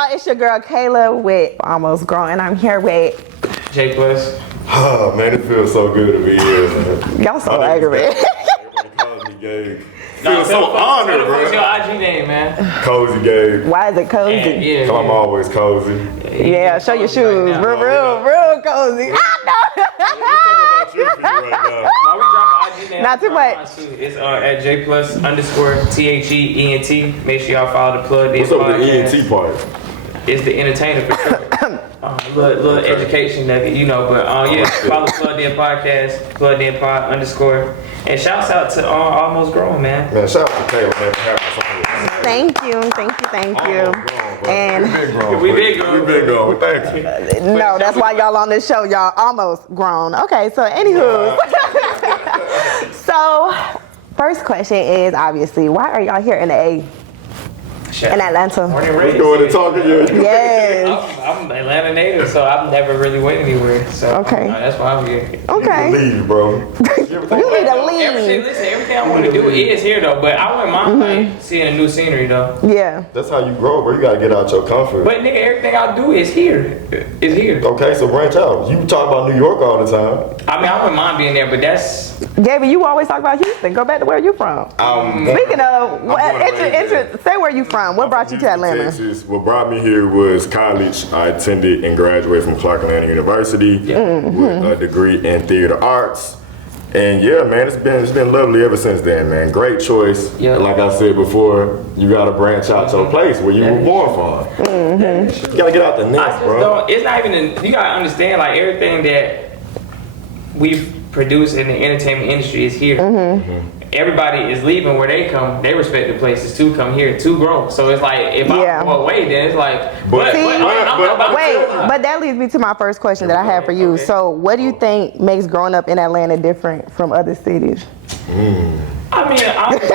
y'all, it's your girl Kayla with Almost Grown, and I'm here with J Plus. Oh man, it feels so good to be here, man. Y'all so aggravated. Everybody calls me Gabe. No, Feel so honored, bro. What's your IG name, man? Cozy Gabe. Why is it cozy? Yeah. So I'm always cozy. Yeah, show your shoes. Real cozy. I What's up about you for you right now? No, we dropping IG name. Not too much. It's at J Plus _THEENT. Make sure y'all follow the plug. What's up with the ENT part? It's the entertainer for sure. Little education nugget, you know. But yeah, follow Plugged In Podcast, Plugged In Pod _. And shouts out to Almost Grown, man. Man, shout out to Kayla, man, for having us on here. Thank you. Almost grown, bro. And we been grown. Thank you. no, that's why y'all on this show. Y'all almost grown. Okay, so anywho. So, first question is obviously, why are y'all here in the A? In Atlanta. We doing the talking here. Yes. I'm Atlanta native, so I've never really went anywhere. So Okay. that's why I'm here. Okay. Leave, bro. You need to leave. Everything I want to do is here though, but I wouldn't mind like seeing a new scenery though. Yeah. That's how you grow, bro. You gotta get out your comfort. But nigga, everything I do is here. Is here. Okay, so branch out. You talk about New York all the time. I mean, I wouldn't mind being there, but that's Gabby, you always talk about Houston. Go back to where you from. Speaking of, say where you from. What brought you to Atlanta? Texas. What brought me here was college. I attended and graduated from Clark Atlanta University with a degree in theater arts. And yeah, man, it's been lovely ever since then, man. Great choice. Yeah. Like I said before, you gotta branch out your place where you were born from. You gotta get out the nest, bro. It's not even. You gotta understand, like everything that we've produced in the entertainment industry is here. Everybody is leaving where they come. They respective places to come here to grow. So it's like if I go away, then it's like. But that leads me to my first question that I have for you. Okay. So, what do you think makes growing up in Atlanta different from other cities? I mean, honestly,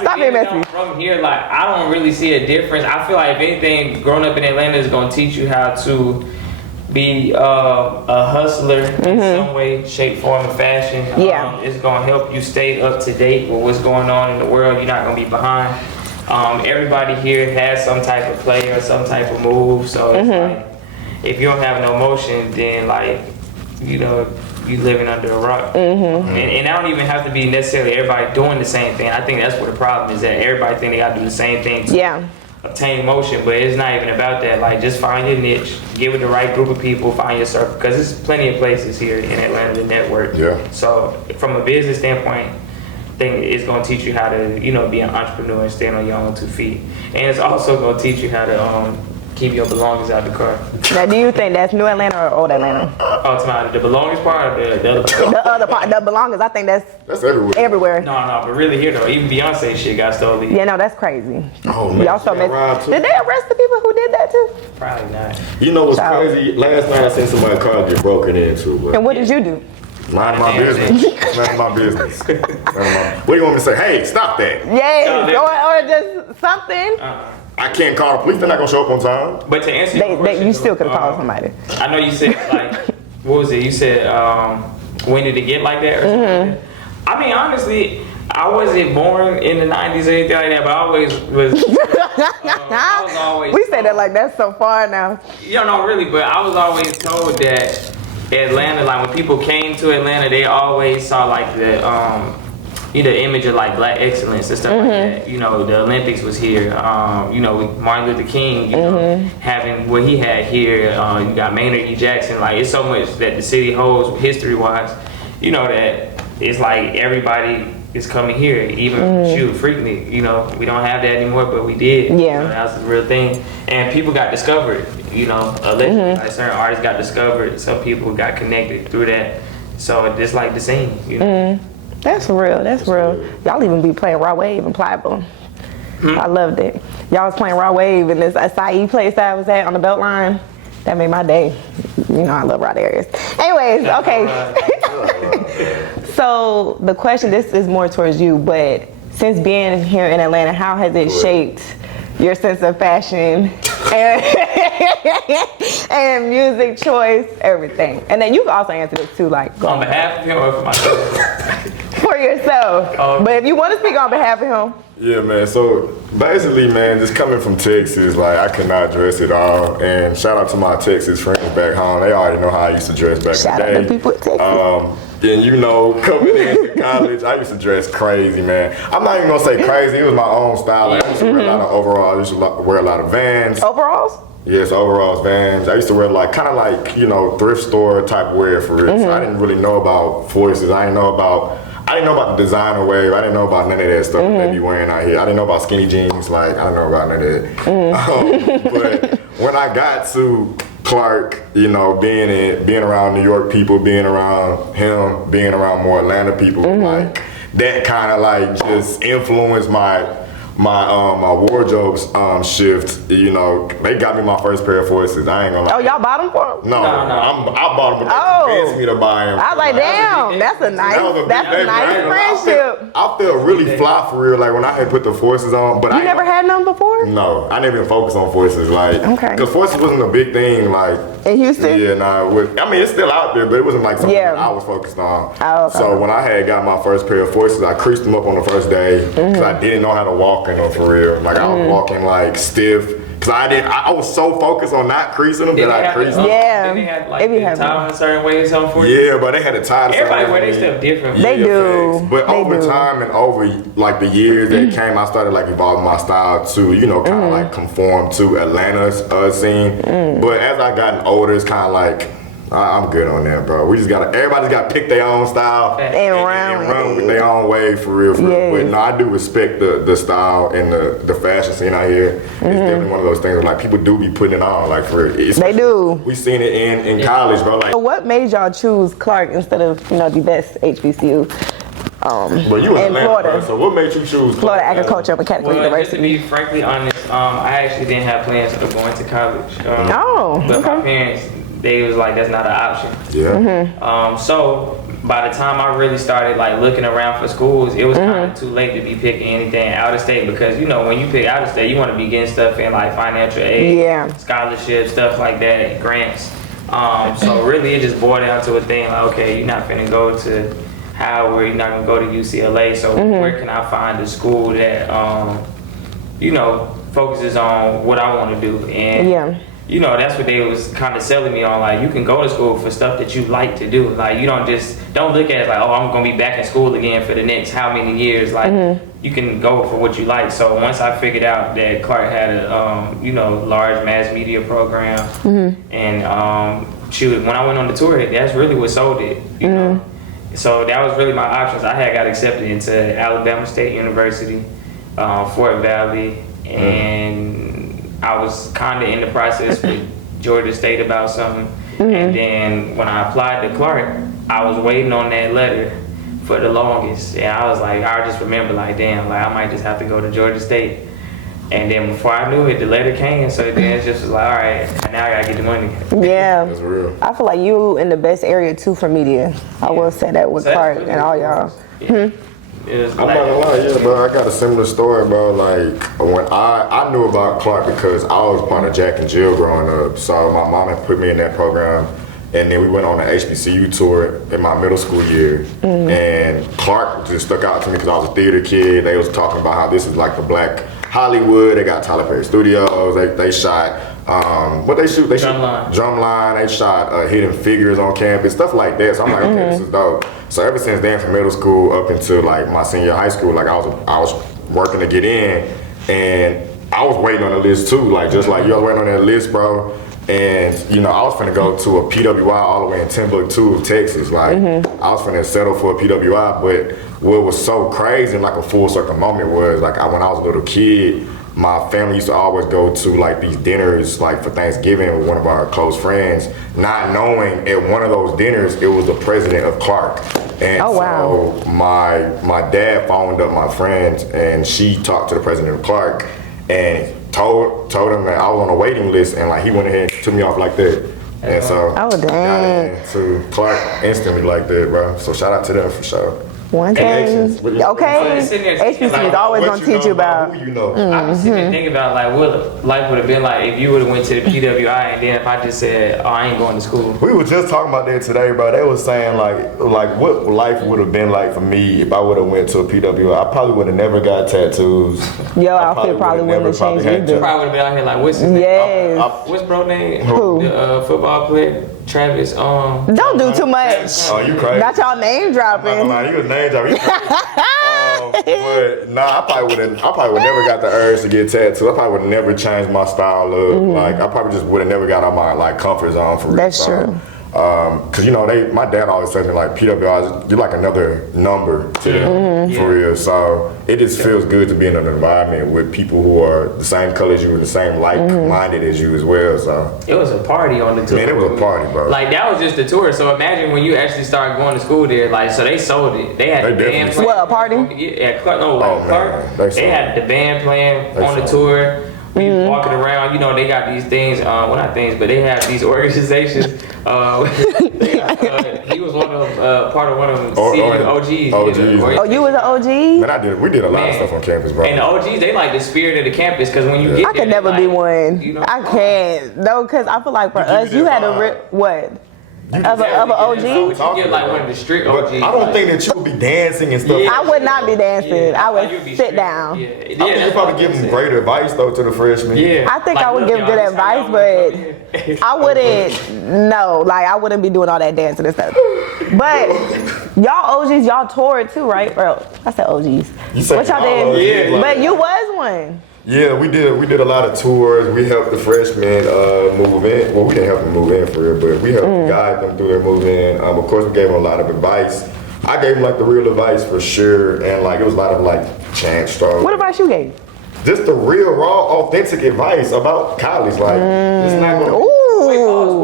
Stop being messy. From here, like I don't really see a difference. I feel like if anything, growing up in Atlanta is gonna teach you how to be a hustler in some way, shape, form, or fashion. Yeah. It's gonna help you stay up to date with what's going on in the world. You're not gonna be behind. Everybody here has some type of play or some type of move. So it's like, if you don't have no motion, then like, you know, you living under a rock. And I don't even have to be necessarily everybody doing the same thing. I think that's what the problem is, that everybody think they gotta do the same thing to obtain motion, but it's not even about that. Like, just find your niche, get with the right group of people, find your circle, because there's plenty of places here in Atlanta to network. Yeah. So from a business standpoint, I think it's going to teach you how to, you know, be an entrepreneur and stand on your own 2 feet. And it's also going to teach you how to keep your belongings out the car. Now, do you think that's New Atlanta or Old Atlanta? The belongings part or the other part? The other part, the belongings, I think that's everywhere. No, but really here though, even Beyonce shit got stolen. Yeah, no, that's crazy. Oh man, Y'all so messy. Did they arrest the people who did that too? Probably not. You know what's crazy? Last night I seen somebody's car get broken into. But And what did you do? Mind my business. Mind my business. What do you want me to say? Hey, stop that. Yay, or just something. I can't call the police. They're not gonna show up on time. But to answer your question, You still could have called somebody. I know you said like, what was it? You said when did it get like that? Or something like that? I mean, honestly, I wasn't born in the 90s or anything like that, but I always was. I was always. We say that like that's so far now. Yeah, no, really, but I was always told that Atlanta, like when people came to Atlanta, they always saw like the image of like black excellence and stuff like that. You know, the Olympics was here. You know, with Martin Luther King, you know, having what he had here. You got Maynard E. Jackson. Like, it's so much that the city holds history-wise. You know, that it's like everybody is coming here. Even frequently, you know, we don't have that anymore, but we did. Yeah, you know, that's the real thing. And people got discovered. You know, allegedly, like certain artists got discovered. Some people got connected through that. So it's like the scene. You know. That's real. That's real. Y'all even be playing Raw Wave and Pliable. I loved it. Y'all was playing Raw Wave in this acai place that I was at on the Beltline. That made my day. You know, I love raw areas. Anyways, okay. So the question, this is more towards you, but since being here in Atlanta, how has it shaped your sense of fashion and music choice, everything? And then you can also answer this too, like on behalf of him or for myself. for yourself. But if you want to speak on behalf of him. Yeah, man. So basically, man, just coming from Texas, like I could not dress at all. And shout out to my Texas friends back home. They already know how I used to dress back Shout in the day. out to people at Texas. And you know, coming into college, I used to dress crazy, man. I'm not even gonna say crazy. It was my own style. Like, I used to wear a lot of overalls. I used to wear a lot of Vans. Overalls? Yes, overalls, Vans. I used to wear kind of like, you know, thrift store type wear for real. So I didn't really know about forces. I didn't know about the designer wave. I didn't know about none of that stuff they be wearing out here. I didn't know about skinny jeans. Like, I didn't know about none of that. But when I got to Clark, you know, being around New York people, being around him, being around more Atlanta people, like that kind of like just influenced my wardrobe shift. You know, they got me my first pair of forces. I ain't gonna lie. Oh, y'all bought them for him? No. I bought them, but they convinced me to buy them. I was like, damn, that's a nice friendship. I felt really fly for real, like when I had put the forces on. But You never had none before? No, I never even focused on forces, like, Okay. because forces wasn't a big thing, like. In Houston? Yeah, nah. I mean, it's still out there, but it wasn't like something Yeah. that I was focused on. Oh, okay. So when I had got my first pair of forces, I creased them up on the first day because I didn't know how to walk in them for real. Like I was walking like stiff. Cause I was so focused on not creasing them that I creased them. Yeah. Then they had like It be the happening. time a certain way or something for you. Yeah, but they had a tie. to Everybody something. wear their stuff different. They do. Facts. But They over do. time and over like the years that came, I started like evolving my style to, you know, kind of like conform to Atlanta's scene. But as I gotten older, it's kind of like I'm good on that, bro. Everybody's got to pick their own style And run with their own way for real. Yes. But no, I do respect the style and the fashion scene out here. It's definitely one of those things where like people do be putting it on, like for real. They do. We seen it in college, bro. Like, So what made y'all choose Clark instead of, you know, the best HBCU but you in in Atlanta, Florida? bro, so what made you choose Florida Agriculture and Mechanical Well, just to University. be frankly honest, I actually didn't have plans of going to college. But my parents, they was like, that's not an option. Yeah. So by the time I really started like looking around for schools, it was kind of too late to be picking anything out of state because you know when you pick out of state, you want to be getting stuff in like financial aid, scholarships, stuff like that, grants. So really, it just boiled down to a thing like, okay, you're not finna go to Howard, you're not gonna go to UCLA. So where can I find a school that you know focuses on what I want to do? And you know, that's what they was kind of selling me on. Like, you can go to school for stuff that you like to do. Like, you don't look at it like, oh, I'm gonna be back in school again for the next how many years. Like, you can go for what you like. So once I figured out that Clark had a, you know, large mass media program, and when I went on the tour, that's really what sold it. You know, so that was really my options. I had got accepted into Alabama State University, Fort Valley, and I was kind of in the process with Georgia State about something. And then when I applied to Clark, I was waiting on that letter for the longest. And I was like, I just remember like, damn, like I might just have to go to Georgia State. And then before I knew it, the letter came. So then it just was like, all right, now I gotta get the money. Yeah. That's real. I feel like you in the best area too for media. I will say that with Clark and all y'all. I'm I'm not gonna lie, yeah, bro. I got a similar story, bro. Like when I knew about Clark because I was part of Jack and Jill growing up. So my mom had put me in that program, and then we went on the HBCU tour in my middle school year. And Clark just stuck out to me because I was a theater kid. They was talking about how this is like the Black Hollywood. They got Tyler Perry Studios. They shot what they shoot? They Drumline. shoot Drumline. They shot Hidden Figures on campus, stuff like that. So I'm like, okay, this is dope. So ever since then, from middle school up until like my senior high school, like I was working to get in, and I was waiting on the list too. Like just like you was waiting on that list, bro. And you know, I was finna go to a PWI all the way in Timbuktu, Texas. Like I was finna settle for a PWI, but what was so crazy and like a full circle moment was like when I was a little kid, my family used to always go to like these dinners like for Thanksgiving with one of our close friends, not knowing at one of those dinners it was the president of Clark. And so my dad phoned up my friend and she talked to the president of Clark and told him that I was on a waiting list, and like he went ahead and took me off like that. And so Oh, dang. got into Clark instantly like that, bro. So shout out to them for sure. One Connections thing. with your- Okay. Sitting there thinking, HBC like, is always What gonna teach you about. who you know. I was sitting there thinking about like what life would have been like if you would have went to the PWI and then if I just said, oh, I ain't going to school. We were just talking about that today, bro. They was saying like what life would have been like for me if I would have went to a PWI. I probably would have never got tattoos. Your I outfit probably would've wouldn't have never changed had either. Probably would have been out here like, what's his name? Yes. What's bro name? Who? The football player, Travis. Don't do too much. Oh, you crazy? Not y'all name I'm not gonna dropping. lie, he was name dropping. But nah, I probably would never got the urge to get tattooed. I probably would never changed my style look. Like I probably just would have never got out my like comfort zone for real. That's true. Cause you know my dad always said to me like PWIs, you're like another number to them for real. So it just feels good to be in an environment with people who are the same color as you and the same like-minded as you as well. So It was a party on the tour. man, it was a party, bro. Like that was just the tour. So imagine when you actually started going to school there. Like so they sold it. They had They the band definitely playing. What, a party? Yeah, no, like Oh, man. Clark. They They sold had the band playing on the sold tour. We walking around, you know, they got these things, well not things, but they have these organizations. He was part of one of them OGs. OGs. Oh, you was an OG? Man, we did a lot of Man. stuff on campus, bro. And the OGs, they like the spirit of the campus because when you get I there, could never they be like, one. you know, I can't. No, because I feel like for us, you had to what? Of an OG? You get like one of the strict But OGs. I don't think that you would be dancing and stuff. Yeah. I would not be dancing. Yeah, I like, would you'd be sit strict. down. Yeah, I think you probably give them great. great advice though to the freshmen. Yeah. I think Like, I would look, give y'all, good this how advice, y'all but come here. I wouldn't. No, like I wouldn't be doing all that dancing and stuff. But y'all OGs, y'all toured too, right? Or I said OGs. You said What y'all y'all did? OGs, like- But you was one. Yeah, we did a lot of tours. We helped the freshmen move in. Well, we didn't help them move in for real, but we helped guide them through their move in. Of course, we gave them a lot of advice. I gave them like the real advice for sure, and like it was a lot of like chant strokes. What advice you gave? Just the real, raw, authentic advice about college. Like it's not gonna. Wait, pause. Ooh.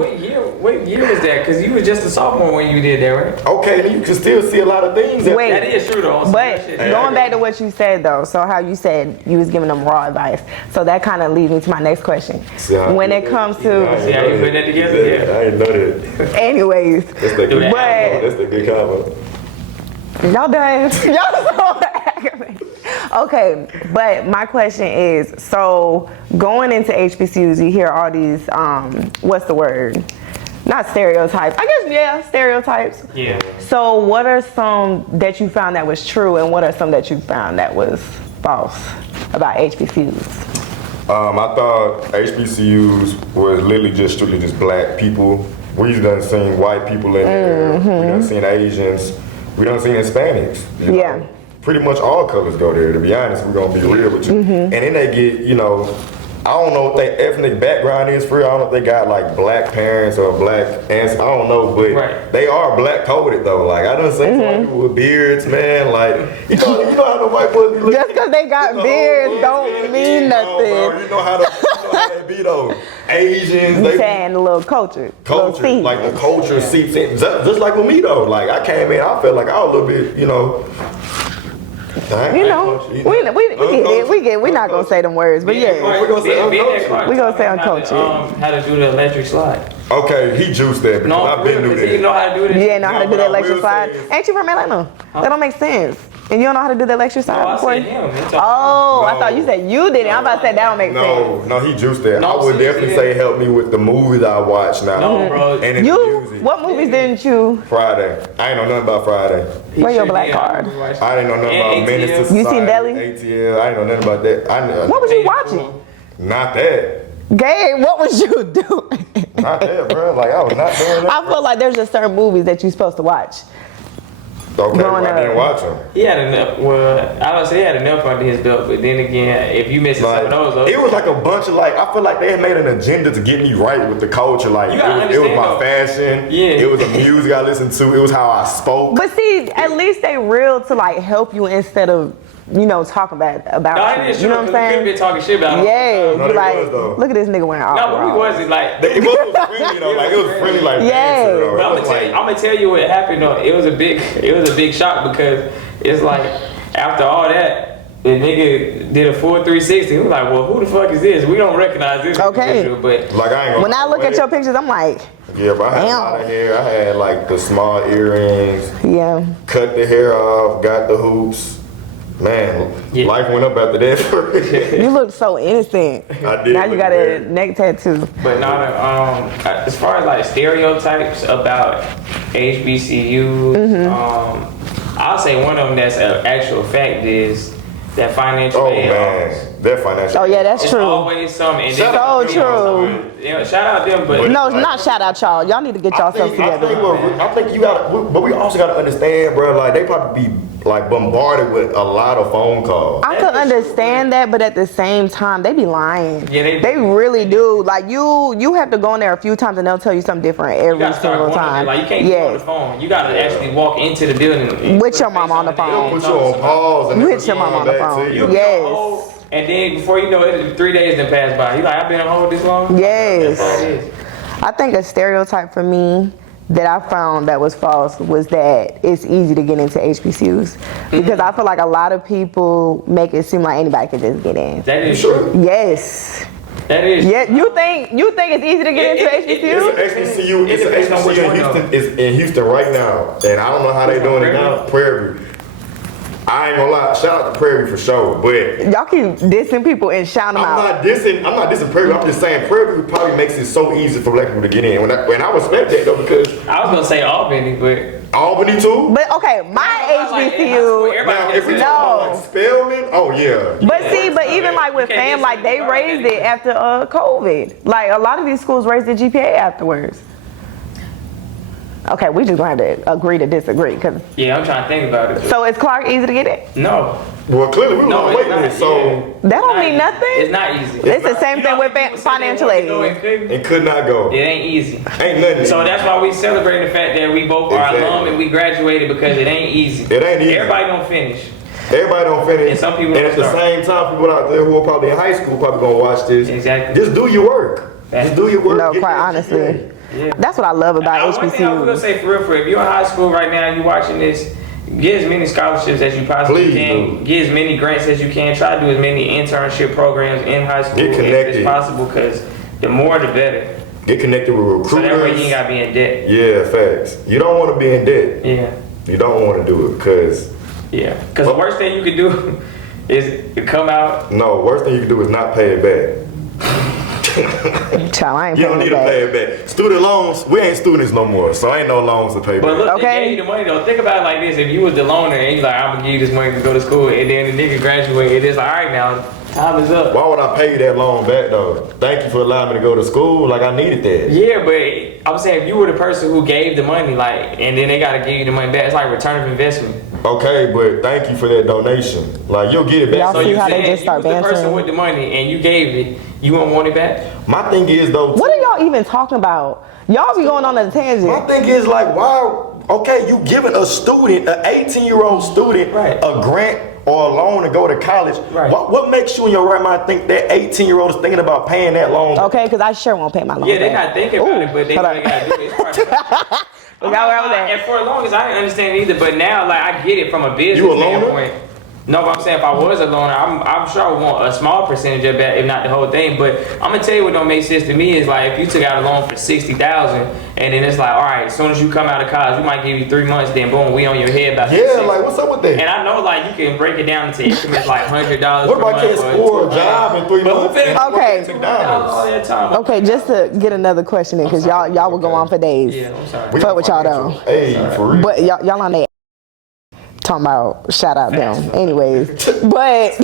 What year was that? Because you was just a sophomore when you did that, right? Okay, then you can still see a lot of things. Wait. That is true though. on some But real shit. going back to what you said though, so how you said you was giving them raw advice. So that kind of leads me to my next question. See how When I it did comes that? to, See how you put that together? Yeah. I didn't know that. anyways, That's the good that. combo. That's the good combo. y'all done. Y'all so aggravated. Okay, but my question is, so going into HBCUs, you hear all these, what's the word? Not stereotypes. I guess, yeah, stereotypes. Yeah. So what are some that you found that was true and what are some that you found that was false about HBCUs? I thought HBCUs was literally just strictly just black people. We done seen white people in there. We done seen Asians. We done seen Hispanics. You know? Yeah. Pretty much all colors go there, to be honest. We're going to be real with you. And then they get, you know, I don't know what their ethnic background is for real. I don't know if they got like black parents or black aunts. I don't know, but Right. they are black coded though. Like I done seen some people with beards, man. Like you know how the white boys be looking. Just because they got You know, beards boys, don't man, mean you know, bro, nothing. you know how they be though. Asians, You they saying a little culture. culture, little like the culture seeps in. Just like with me though. Like I came in, I felt like I was a little bit, you know. You know, we get it. We get. We're not gonna say them words, but yeah. we gonna say uncultured. We gonna say uncultured. How to do the electric slide. Okay, he juiced that because No, I've been really, through you that. know how to do this. You didn't know how to do No, that but I electric will slide. say- Ain't you from Atlanta? That don't make sense. And you don't know how to do the electric slide No, I before? said him. You talking- Oh, I No. thought you said you did it. I'm about to say that don't make sense. No, he juiced that. No, I would seriously, definitely yeah. say help me with the movies I watch now. No, bro. And in the You, music. what movies didn't you? Friday. I ain't know nothing about Friday. He Where your should black be card? I didn't know nothing And about ATL. Menace to You seen Society, Deli? ATL. I ain't know nothing about that. What was you watching? Not that. Gabe, what was you doing? Not that, bro. Like I was not doing that. I feel like there's just certain movies that you're supposed to watch. Okay, growing well, I didn't up. watch them. He had enough. Well, I don't say he had enough under his belt, but then again, if you missing Like, some of those, it was like a bunch of like I feel like they had made an agenda to get me right with the culture. Like You it gotta was, my understand, though. fashion. Yeah. It was the music I listened to. It was how I spoke. But see, at least they real to like help you instead of, you know, talking about no, you. it is You true. know what I'm We could saying? be talking shit about him. Yeah, No, be they like, was, though. look at this nigga wearing No, but we overalls. wasn't like. It was friendly though. Like it was friendly like Yeah. banter, though. But It I'm was like, gonna tell you what happened though. It was a big shock because it's like after all that, the nigga did a full 360. He was like, well, who the fuck is this? We don't recognize this individual, but Like I ain't gonna When I look at your pictures, I'm like, yeah, but I had a damn. lot of hair. I had like the small earrings, yeah. cut the hair off, got the hoops. Man, Yeah. life went up after that. You look so innocent. I did Now you look got a bad. neck tattoo. But not as far as like stereotypes about HBCUs, I'll say one of them that's an actual fact is that financial Oh aid office. man, that financial. Oh yeah, that's It's true. always something. And Shout then- out you know, true. you know, shout out them, but No, not shout out y'all. Y'all need to get yourselves together. I think you got, but we also got to understand, bro. Like they probably be like bombarded with a lot of phone calls. I could understand that, but at the same time, they be lying. Yeah, they really do. Like you have to go in there a few times and they'll tell you something different you every gotta start single going time. Like you can't go on the Yes. phone. You gotta actually walk into the building With your mom on the phone. Put you on pause and With your mom on the back phone. to You you. be Yes. on hold, and then before you know it, 3 days done passed by. You like, I've been on hold this long? Yes. That's all it is. I think a stereotype for me that I found that was false was that it's easy to get into HBCUs because I feel like a lot of people make it seem like anybody can just get in. That is Sure. true. Yes. That is Yeah. You think it's easy to get into HBCUs? It's an HBCU. It It's an depends on which HBCU in one, Houston. It's in Houston right now, and I don't know how they doing it now. Prairie View. I ain't gonna lie. Shout out to Prairie View for sure, but Y'all keep dissing people and shouting them I'm out. not dissing Prairie View. I'm just saying Prairie View probably makes it so easy for black people to get in. When I respect that though, because I was gonna say Albany, but Albany too. But okay, my HBCU. Now, if we No. talk about like Spelman, oh yeah. But see, but even like with You can't fam, diss like they anybody. raised it after COVID. Like a lot of these schools raised the GPA afterwards. Okay, we just gonna have to agree to disagree. Cause yeah, I'm trying to think about it. so is Clark easy to get in? No. Well, clearly we were No, on it's wait not. list, so That don't It's mean not- nothing. It's not easy. It's the same You thing know with how people say they financial want to go aid. and couldn't? it could not go. It ain't easy. Ain't nothing. So that's why we celebrate the fact that we both are Exactly. alum and we graduated because it ain't easy. It ain't easy. Everybody don't finish. Everybody don't finish. And some people and don't at the start. same time, people out there who are probably in high school probably gonna watch this. Exactly. Just do your work. Just do your work. No, Get quite your honestly. GPA. Yeah. That's what I love about One thing I was gonna HBCUs. say for real, if you're in high school right now and you're watching this, get as many scholarships as you possibly Please can. do. Get as many grants as you can. Try to do as many internship programs in high school Get if connected. it's possible, because the more the better. Get connected with recruiters. So that way you ain't gotta be in debt. Yeah, facts. You don't want to be in debt. Yeah, You don't want to do it because yeah. Because the worst thing you could do is to come out. no, worst thing you can do is not pay it back. Child, I ain't You don't paying need it to pay back. it back. Student loans, we ain't students no more, so ain't no loans to pay But back. look, Okay. they gave you the money though. Think about it like this: if you was the loaner and you like, I'm gonna give you this money to go to school, and then the nigga graduated, it's like, all right, now time is up. Why would I pay you that loan back though? Thank you for allowing me to go to school. Like I needed that. Yeah, but I'm saying if you were the person who gave the money, like, and then they gotta give you the money back, it's like return of investment. Okay, but thank you for that donation. Like you'll get it back. Y'all So see you how they saying just start you was the person bantering? with the money and you gave it, you won't want it back? My thing is though. What are y'all even talking about? Y'all be going on a My tangent. thing is like, why? Okay, you giving a student, an 18-year-old student, Right. a grant or a loan to go to college. Right. What makes you in your right mind think that 18-year-old is thinking about paying that loan? Okay, because I sure won't pay my loan. Yeah, they're back. not thinking about it, but they hold know on. they gotta do it. It's part of it. Look how where I was at. And for as long as I didn't understand it either, but now like I get it from a business You a loaner? standpoint. No, but I'm saying if I was a loaner, I'm sure I would want a small percentage of that, if not the whole thing. But I'm gonna tell you what don't make sense to me is like if you took out a loan for $60,000 and then it's like, all right, as soon as you come out of college, we might give you 3 months, then boom, we on your head about Yeah, $60,000. like what's up with that? And I know like you can break it down into increments like $100. What if per I month can't or score a $200. job in 3 But who months? finna and I'm Okay. working $200 all $2? that time? Okay, just to get another question in, because y'all will go on for days. Yeah, I'm sorry. We Fuck with y'all though. Hey, for real. But y'all on that talking about shout out them. Anyways, but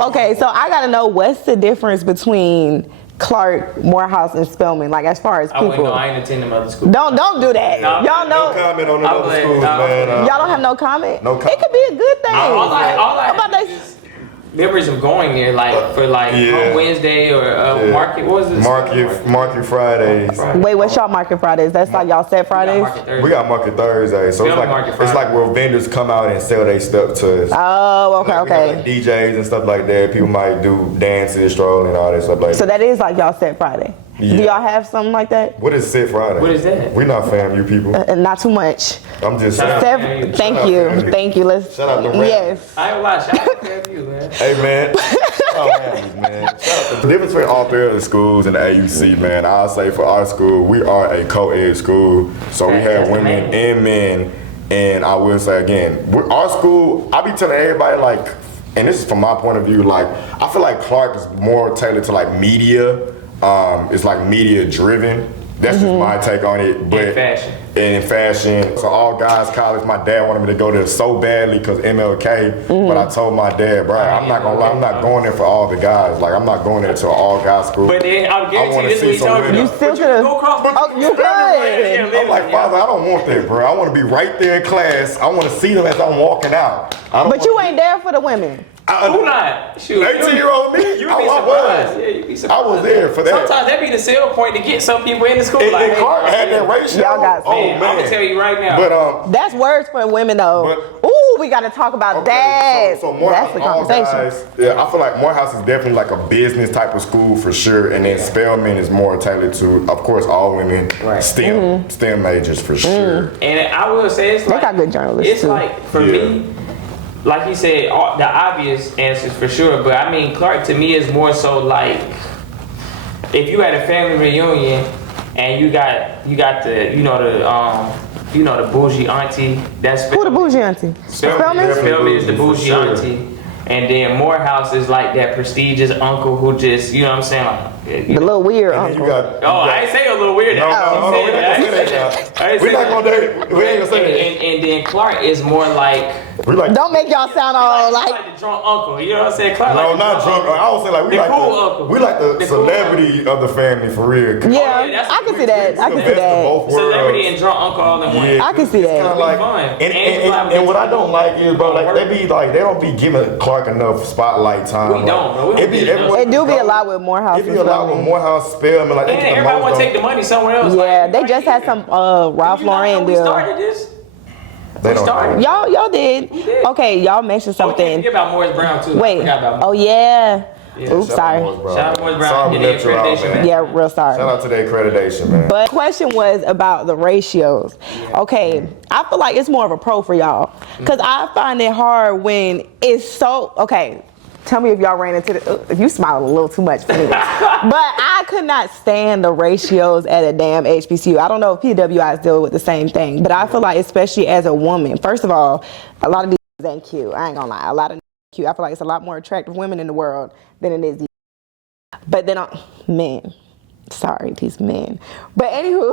okay, so I gotta know what's the difference between Clark, Morehouse, and Spelman, like as far as I wouldn't know. people. I ain't attending other school. Don't do that. No, Y'all No know. comment on the I'm other glad- schools, no. man. Y'all don't have no comment. No comment. It could be a good thing. All I About have that- is just memories of going there, like for like Yeah. on Wednesday or Yeah. market. What was it? Market Fridays. Wait, what's y'all market Fridays? That's like y'all set Fridays? Market Thursday. We got Market Thursday, so We got Market it's Friday. like where vendors come out and sell their stuff to us. Oh, okay, Like, we have, like, okay. DJs and stuff like that. People might do dances, strolling, and all that stuff like So that. that is like y'all set Friday. Yeah. Do y'all have something like that? What is Sit Friday? What is that? We not FAMU people. Not too much. I'm just Shout out. saying. Thank out, you. man. Thank you. Let's. Shout out to Ram. Yes. I ain't lie. Shout out to you, man. Hey man, shout out Ramblers, man. Shout out the difference between all three of the schools and the AUC, man. I'll say for our school, we are a co-ed school, so we have women and men. And I will say again, our school, I be telling everybody like, and this is from my point of view, like I feel like Clark is more tailored to like media. It's like media driven. That's just my take on it. But in fashion. So all guys college, my dad wanted me to go there so badly because MLK. But I told my dad, bro, I'm not gonna lie, I'm not going there for all the guys. Like I'm not going there to an all guys school. But then I'll guarantee this what he told you. You still could have. Oh, you could. I'm like, Father, I don't want that, bro. I want to be right there in class. I want to see them as I'm walking out. But you ain't there for the women. Who not? Shoot. 18-year-old me. You be I surprised. was. Yeah, you be surprised. I was there for that. Sometimes that be the sell point to get some people in the school. And Like, Clark had that ratio. Y'all got man, I'm gonna tell you right now. But That's words for women though. But- Ooh, we gotta talk about that. So Morehouse, That's the all conversation. guys, yeah, I feel like Morehouse is definitely like a business type of school for sure, and then Spelman is more tailored to, of course, all women, Right. STEM majors for sure. And I will say it's They like got good journalists it's too. like for me, like you said, the obvious answers for sure. But I mean, Clark to me is more so like if you had a family reunion and you got the bougie auntie. That's Who the bougie auntie? Spelman? Spelman is the For bougie sure. auntie. And then Morehouse is like that prestigious uncle who just, you know what I'm saying? Like, The little weird And then uncle. you got, I ain't say a little weird. no, we I ain't ain't gonna say say that. I ain't We're say not that. gonna date. We ain't gonna say that. And then Clark is more like We like. Don't make y'all sound all like like. the drunk uncle. You know what I'm saying? Clark No, like the not drunk. I would say like we The like cool uncle. we like the The cool celebrity of the family for real. Yeah, that's I can see that. I The can see best of that. both celebrity worlds. and drunk uncle all in one. Yeah, I can see it's that. kinda like, Fun. and what I don't like is, bro, like they don't be giving Clark enough spotlight time. We don't, bro. We don't It be get everywhere It do you be a go. lot with Morehouse. It be a lot with Morehouse, Spelman, like they And get the everybody most want to on- take the money somewhere else. Yeah, like, they just had some Ralph You not know Lauren we deal. started this. They We don't started. know. Y'all did. did. Okay, y'all mentioned Oh, can't something. forget about Morris Brown too. I Wait. forgot about Oh yeah. Yeah, Oops, Shout out sorry. Morris Brown. Shout out Morris Brown. Sorry we He did left you out, accreditation, man. man. Yeah, real sorry. Shout out to the accreditation, man. But question was about the ratios. Okay, I feel like it's more of a pro for y'all. Because I find it hard when it's so, okay, tell me if y'all ran into if you smiled a little too much for me. But I could not stand the ratios at a damn HBCU. I don't know if PWIs deal with the same thing, but I feel like especially as a woman, first of all, a lot of these ain't cute. I ain't gonna lie. A lot of cute. I feel like it's a lot more attractive women in the world than it is these. But then, men. Sorry, these men. But anywho,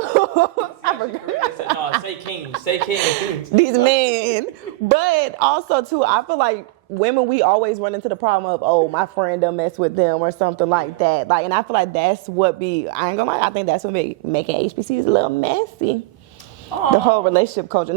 I forgot. No, say king. Say king and queens. These men. But also, too, I feel like women, we always run into the problem of, oh, my friend done mess with them or something like that. Like, and I feel like that's what I ain't gonna lie, I think that's what making HBCUs a little messy. The whole relationship culture.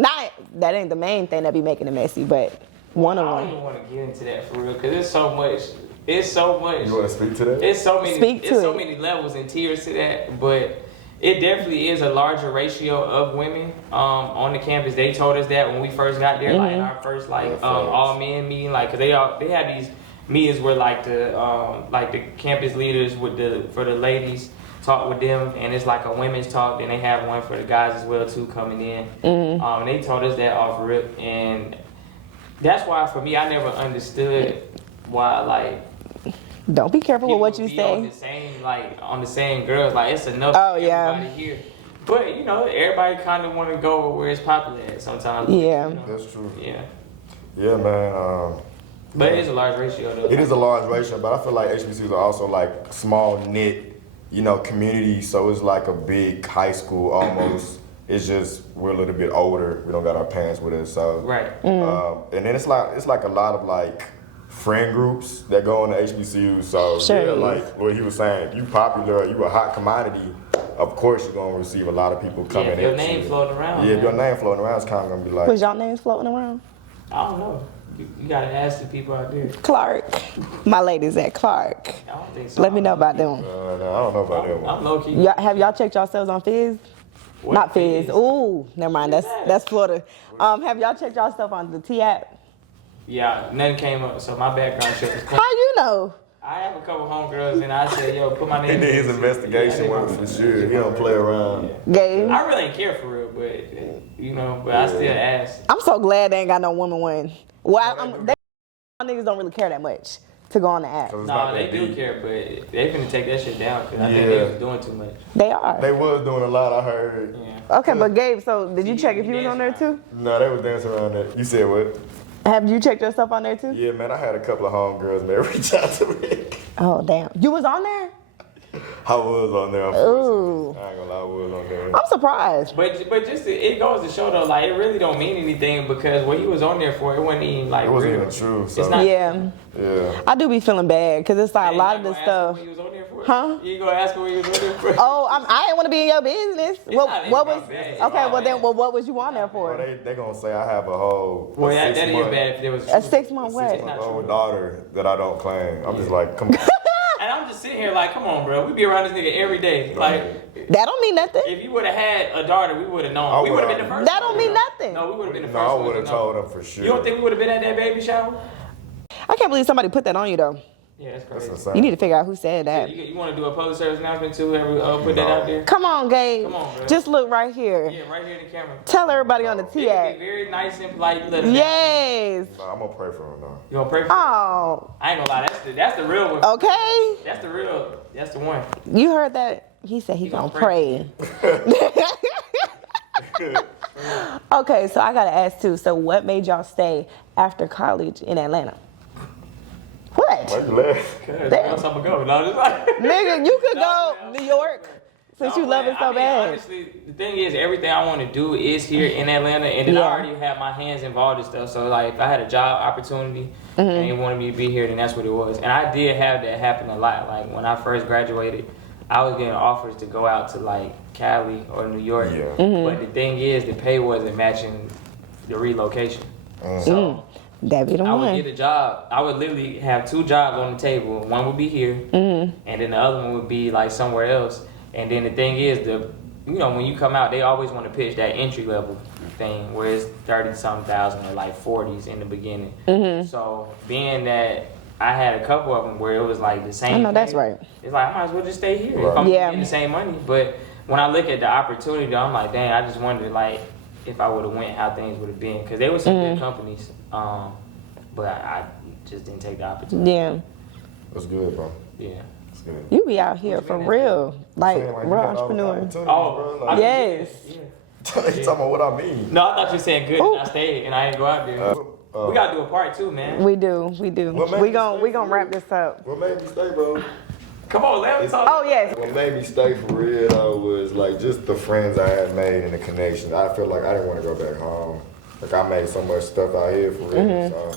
That ain't the main thing that be making it messy, but one of I don't them. even want to get into that for real because it's so much. It's so much. You want to speak to that? It's so many. Speak to it's so it. many levels and tiers to that, but it definitely is a larger ratio of women on the campus. They told us that when we first got there, like in our first all men meeting, like because they had these meetings where like the campus leaders for the ladies talk with them, and it's like a women's talk. Then they have one for the guys as well too coming in. And they told us that off rip, and that's why for me I never understood why like. Don't be careful with what you People be say. on the same girls. Like it's enough Oh, for yeah. everybody here. But everybody kind of want to go where it's popular at sometimes. Yeah. That's true. Yeah. Yeah, man. But it is a large ratio though. It is a large ratio, but I feel like HBCUs are also like small knit, communities. So it's like a big high school almost. It's just we're a little bit older. We don't got our parents with us, so Right. And then it's like a lot of like friend groups that go into HBCUs. So Sure yeah, is. like what he was saying, if you popular, or you a hot commodity, of course you're gonna receive a lot of people coming if your at name you. floating around. Yeah, if man. your name floating around, it's kind of gonna be like. Was y'all names floating around? I don't know. You gotta ask the people out there. Clark. My ladies at Clark. I don't think so. Let me know about them. No, I don't know about that one. I'm low key. Have y'all checked yourselves on Fizz? What Not Fizz. Fizz? Ooh, never mind. That's Florida. Have y'all checked y'all stuff on the T app? Yeah, nothing came up. So my background check was clean. How you know? I have a couple homegirls, and I said, yo, put my name He in. did his investigation work for sure. He don't play around. Gabe. I really ain't care for real, but but I still ask. I'm so glad they ain't got no woman one. Well, niggas don't really care that much to go on the app. No, they do care, but they finna take that shit down because I think they was doing too much. They are. They was doing a lot, I heard. Yeah. Okay, but Gabe, so did you check if you was on there too? No, they was dancing around that. You said what? Have you checked yourself on there too? Yeah, man, I had a couple of homegirls, man, reach out to me. Oh, damn. You was on there? I was on there. Ooh. I ain't gonna lie, I was on there. I'm surprised. But just it goes to show though, like it really don't mean anything because what he was on there for, it wasn't even like It wasn't real. even true. So. It's not. Yeah. Yeah. I do be feeling bad because it's like a You lot ain't of this gonna ask him stuff. what he was on there for? Huh? You gonna ask him what he was on there for? Oh, I ain't want to be in your business. not What even was? about that. It's Okay, all well then, bad. well, what was you on there Well, for? they gonna say I have a whole Well, a that is 6 month, bad if there was A 6 month what? 6 month old daughter that I don't claim. I'm just like, come on. And I'm just sitting here like, come on, bro. We be around this nigga every day. Like, That don't mean nothing. if you would have had a daughter, we would have known. We would have been the first. That don't mean one to know. nothing. No, we would have been the No, first. I one would to have know. told them for sure. You don't think we would have been at that baby shower? I can't believe somebody put that on you though. Yeah, that's That's crazy. insane. You need to figure out who said that. You want to do a public service announcement too? Have we put that out there? Come on, Gabe. Come on, bro. Just look right here. Yeah, right here in the camera. Tell everybody on the It T can be app. very nice and polite. Let it Yes. Nah, I'm gonna pray for him though. You gonna pray for? Oh, I ain't gonna lie. That's the real one. okay. That's the real. That's the one. You heard that? He said he gonna pray. Okay, so I gotta ask too. So what made y'all stay after college in Atlanta? Why What? you laugh? Cause Damn. once I'm gonna go. No, just like. Nigga, you could go No, New York since you love it so I mean, bad. Honestly, the thing is, everything I want to do is here in Atlanta, and then Yeah. I already have my hands involved in stuff. So like, if I had a job opportunity and they wanted me to be here, then that's what it was. And I did have that happen a lot. Like when I first graduated, I was getting offers to go out to like Cali or New York. Yeah. But the thing is, the pay wasn't matching the relocation. So That be the I would one. get a job. I would literally have 2 jobs on the table. One would be here, and then the other one would be like somewhere else. And then the thing is, when you come out, they always want to pitch that entry level thing, where it's 30-something thousand or like 40s in the beginning. So being that I had a couple of them where it was like the same. I know that's pay, right. It's like I might as well just stay here. Right. If I'm Yeah. getting the same money. But when I look at the opportunity, I'm like, dang, I just wondered like if I would have went, how things would have been, because they were some good companies. But I just didn't take the opportunity. Yeah. That's good, bro. Yeah. That's good. You be out here for real. Like, Saying, you real got all the entrepreneur. opportunities, Oh, bro. Like, Yes. Yeah. you talking about what I mean? No, I thought you were saying good and I stayed and I didn't go out there. We gotta do a part 2, man. We do. What made We you gon' stay wrap for this up. What made me stay, bro? Come on, let me talk. Oh yes. What made me stay for real though was like just the friends I had made and the connections. I feel like I didn't want to go back home. Like I made so much stuff out here for real. So.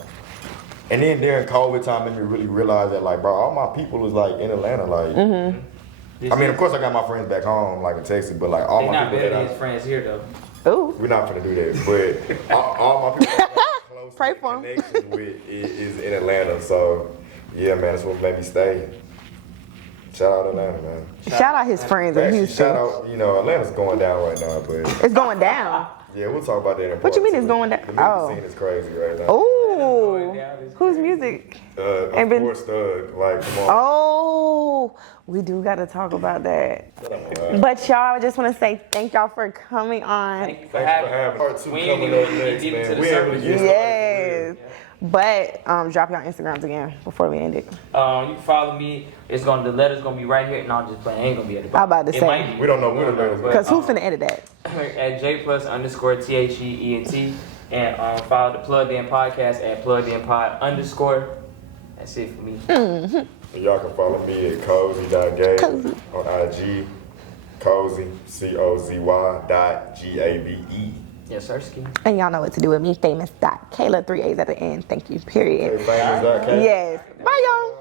And then during COVID time made me really realize that like bro, all my people is like in Atlanta. Like I mean of course I got my friends back home like in Texas, but like all They're my not people better that than his friends here though. Ooh. we're not gonna do that. But all my people that I'm close Pray to for 'em. connections with is in Atlanta. So yeah man, that's what made me stay. Shout out Atlanta, man. Shout out his friends in Actually, Houston. shout out, Atlanta's going down right now, but It's going down. yeah, we'll talk about that in What you mean part it's 2. going down? The music Oh. scene is crazy right now. Ooh. Whose music? Of and been- course, Thug, like, come on. Oh, we do got to talk about that. But y'all, I just want to say thank y'all for coming on. Thank you for Thanks for having me. having part 2 We ain't coming even up next, get into man. the We able to surface. get Yes. But drop y'all Instagrams again before we end it. You can follow me. The letter's gonna be right here. No, I'm just playing. It ain't gonna be at the bottom. I'm about to It say. might be. We don't know where the letter's But, Because who finna edit that? at J+_THEENT and follow the Plugged In Podcast at _PluggedInPod. That's it for me. And y'all can follow me at cozy.gabe Cozy. on IG. Cozy, COZY.GABE. Yes, sir, Ski. And y'all know what to do with me. Famous. Kayla, 3 A's at the end. Thank you. Period. Hey, famous.K. Yes. Bye, y'all.